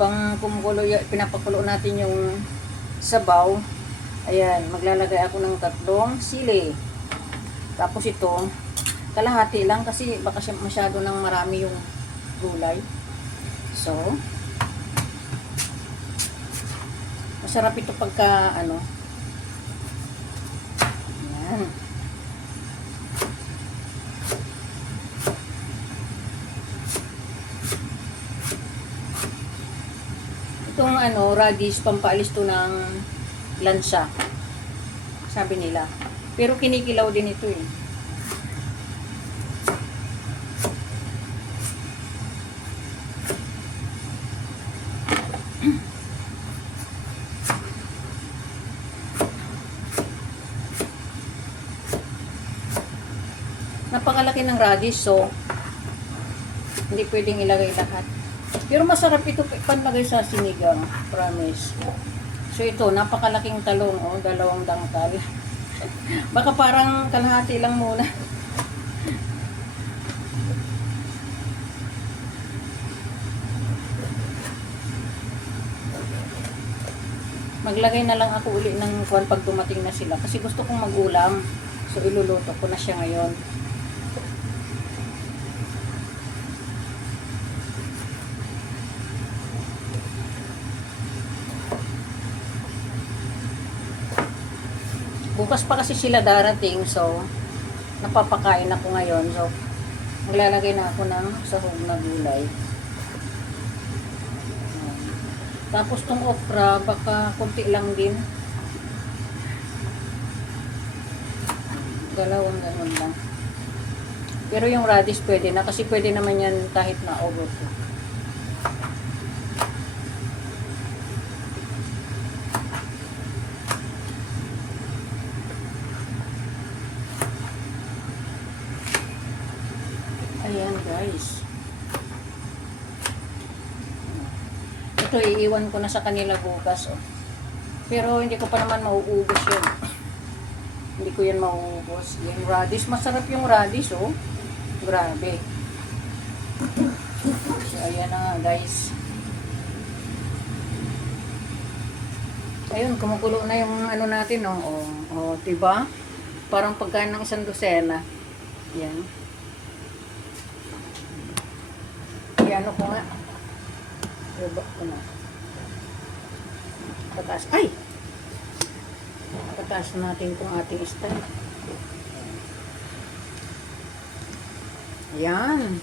habang kumukulo, pinapakulo natin yung sabaw, ayan, maglalagay ako ng 3 sili. Tapos ito, kalahati lang kasi baka masyado nang marami yung gulay. So, masarap ito pagka ano. Ayan. Itong ano, radish, pampaalis to ng lansa, sabi nila. Pero kinikilaw din ito eh. Napakalaki ng radish, so hindi pwedeng ilagay lahat. Pero masarap ito panlagay sa sinigang, promise. So ito, napakalaking talong, oh, 2 dangkal. Baka parang kalahati lang muna. Maglagay na lang ako uli ng kuwan pag dumating na sila. Kasi gusto kong mag-ulam. So iluluto ko na siya ngayon. Bukas pa kasi sila darating, so napapakain ako ngayon. So maglalagay na ako ng sahog na gulay. Tapos tong okra, baka konti lang din. Dalawang ganun lang. Pero yung radish pwede na, kasi pwede naman yan kahit na overcook. Ayan guys. Ito iiwan ko na sa kanila bukas. Oh. Pero hindi ko pa naman mauubos yun. Hindi ko yan mauubos. Yung radish, masarap yung radish oh. Grabe. So ayan na nga guys. Ayun, kumukulo na yung ano natin oh. Oh, diba? Parang pagkain ng 1 dosena. Yan. Ano ko nga. Iba ko na. Pataas. Ay! Pataas natin itong ating stand. Ayan.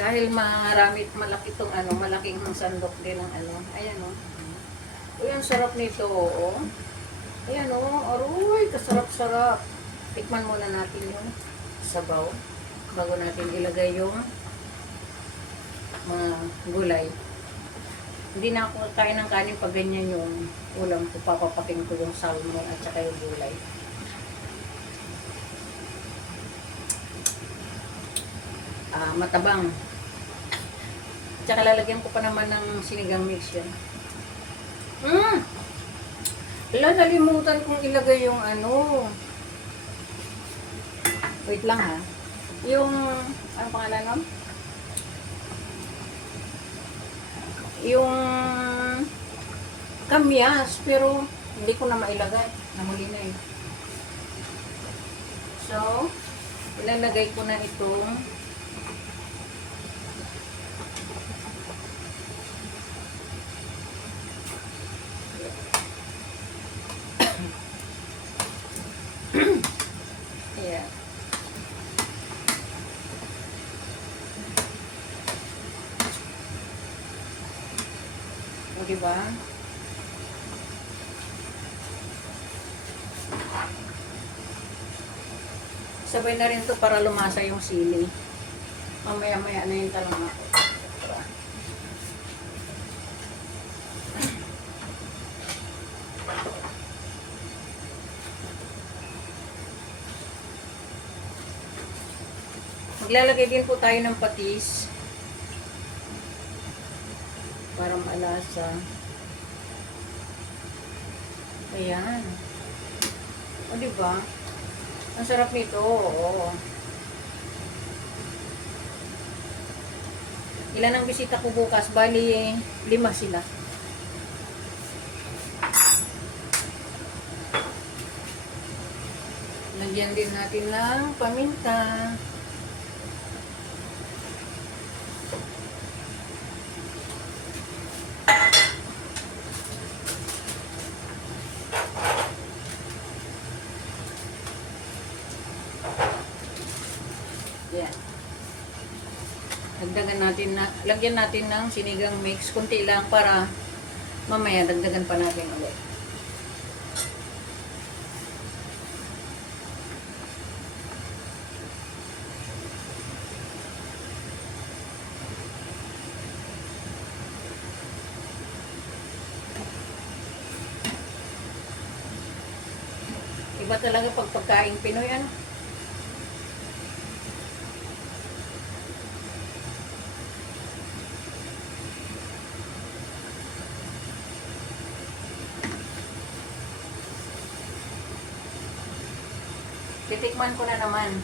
Dahil marami, malaki itong ano, malaking sandok din ng ano. Ayan o. Oh. Uy, ang sarap nito, oo. Ayan o, aroy, kasarap-sarap. Tikman muna natin yung sabaw bago natin ilagay yung mga gulay. Hindi na ako kain ng kanin pag ganyan yung ulam ko. Papapaking ko yung salmon at saka yung gulay. Matabang. Tsaka lalagyan ko pa naman ng sinigang mix yan. Nalimutan kong ilagay yung ano. Wait lang ha. Yung, anong pangalan nun? Yung kamyas, pero hindi ko na mailagay. Namuli na eh. So, ilalagay ko na itong yeah. O diba? Sabay na rin to para lumasa yung sili. Mamaya-maya na yung talong ako. Maglalagay din po tayo ng patis para malasa. Ayan. O, diba? Ang sarap nito. Oo. Ilan ang bisita ko bukas? Bali, 5 sila. Lagyan din natin ng paminta. Yan. Lagyan natin ng sinigang mix. Kunti lang para mamaya dagdagan pa natin ulit. Iba talaga pag pagkain Pinoy, ano? Titikman ko na naman.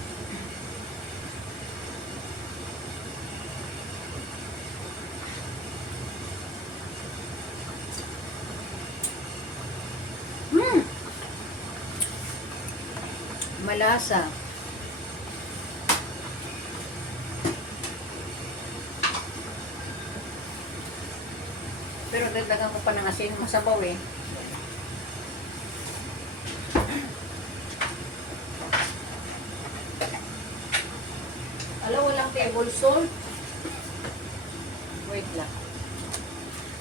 Malasa. Pero dagdagan ko pa ng asin, masabaw eh. Alam, walang table salt. Wait lang.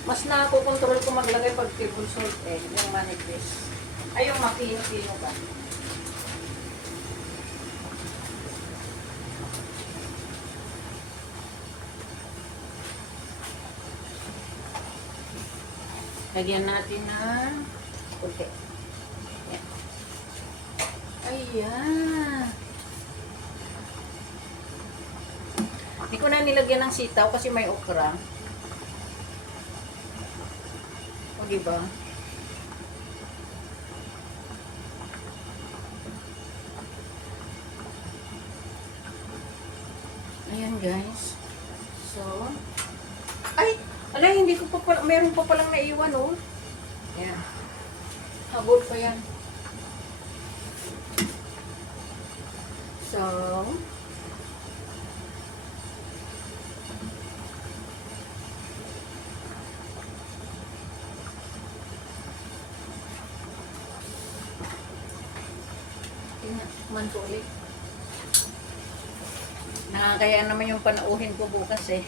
Mas nakukontrol ko maglagay pag table salt eh. Yung manipis. Ay, yung makino-kino ka. Lagyan natin ng kunti. Ayan. Ayan. Hindi ko na nilagyan ng sitaw kasi may okra. O, diba? Ayan, guys. So, ay! Ala, hindi ko pa pala, meron pa palang naiwan, oh. Ayan. Habol pa yan. So, man ko ulit. Nakakaya naman yung panauhin ko bukas eh.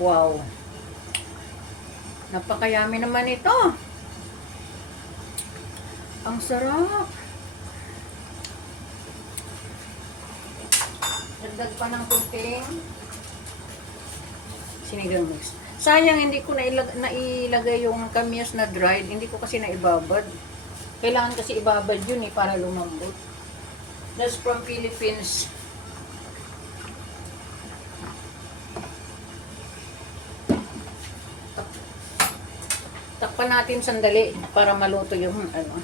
Wow. Napakayami naman ito. Ang sarap. Dagdag pa ng kunting sinigang mix. Sayang hindi ko nailagay yung kamyas na dried. Hindi ko kasi naibabad. Kailangan kasi ibabad yun eh para lumambot. That's from Philippines. Takpan natin sandali para maluto yung ano.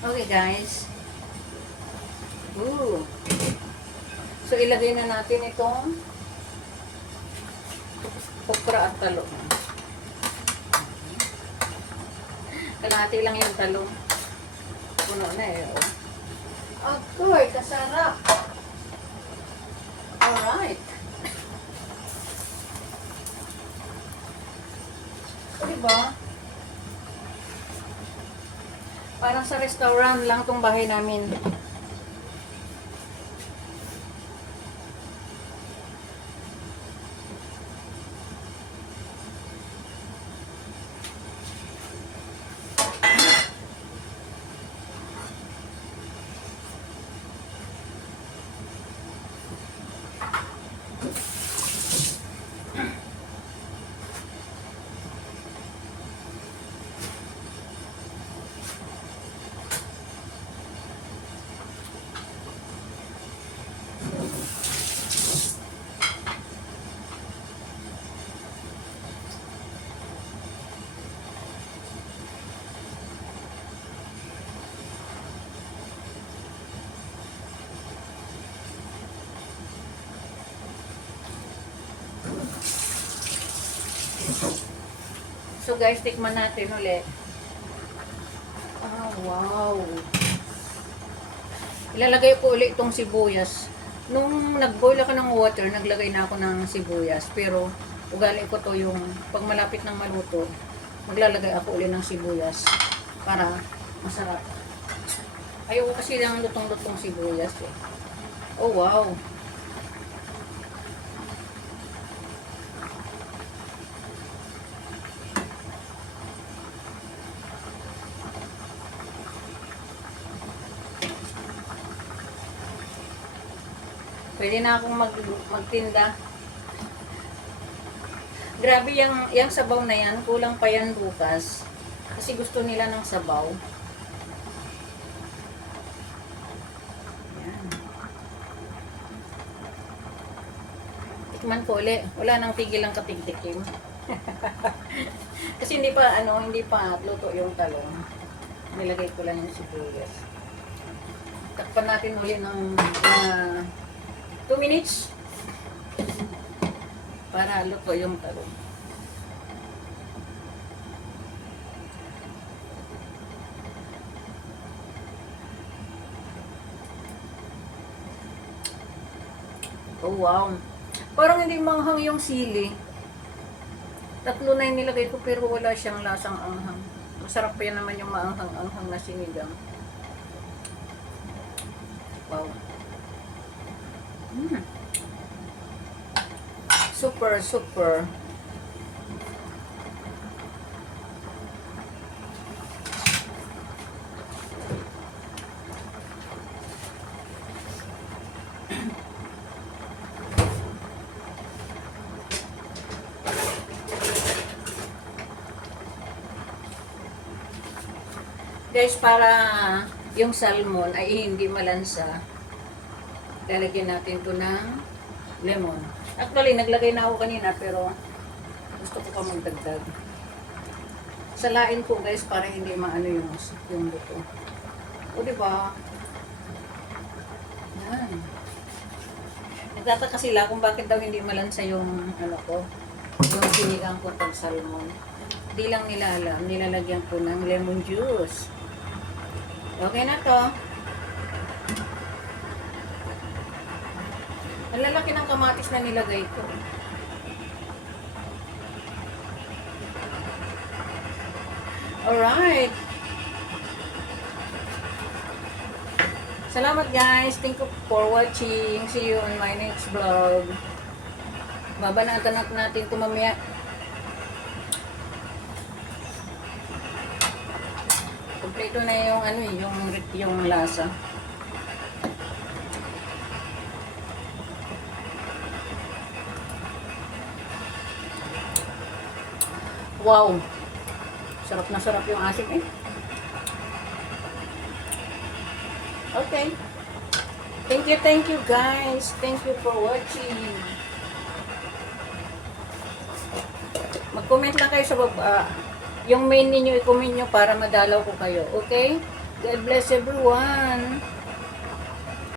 Okay guys. Ooh. So ilagay na natin itong okra at talong. Kalahati lang yung talong. Puno na eh. Agoy, kasarap. Alright. So, diba? Parang sa restaurant lang tong bahay namin. So guys, tikman natin ulit. Ah, wow. Ilalagay ko ulit itong sibuyas. Nung nag-boil ako ng water, naglagay na ako ng sibuyas. Pero, ugali ko to yung, pag malapit ng maluto, maglalagay ako ulit ng sibuyas. Para masarap. Ayoko kasi ng lutong-lutong sibuyas eh. Oh, wow. Pwede na akong magtinda. Grabe yung sabaw na yan. Kulang pa yan bukas. Kasi gusto nila ng sabaw. Yan. Tikman ko ulit. Wala nang tigil ang katigtikim. Kasi hindi pa luto yung talong. Nilagay ko lang yung sibuyas. Takpan natin ulit ng 2 minutes para luto yung talong. Oh wow. Parang hindi manghang yung sili. 3 na yung nilagay ko pero wala siyang lasang anghang. Masarap pa yan naman yung maanghang-anghang na sinigang. Wow. Super, super. Guys, para yung salmon ay hindi malansa, lalagyan natin to ng lemon. Actually, naglagay na ako kanina pero gusto ko pa magdagdag. Salain ko guys para hindi maano yung luto. O diba? Yan. Nagtataka sila kung bakit daw hindi malansa yung yung sinigang ko pag salmon. Di lang nila alam, nilalagyan ko ng lemon juice. Okay na to. Ang lalaki ng kamatis na nilagay ko. Alright. Salamat guys. Thank you for watching. See you on my next vlog. Babanatan natin ito mamaya. Kompleto na yung lasa. Wow. Sarap na sarap yung asin eh. Okay. Thank you guys. Thank you for watching. Mag-comment lang kayo sa baba. Yung main ninyo, i-comment nyo para madalaw ko kayo. Okay? God bless everyone.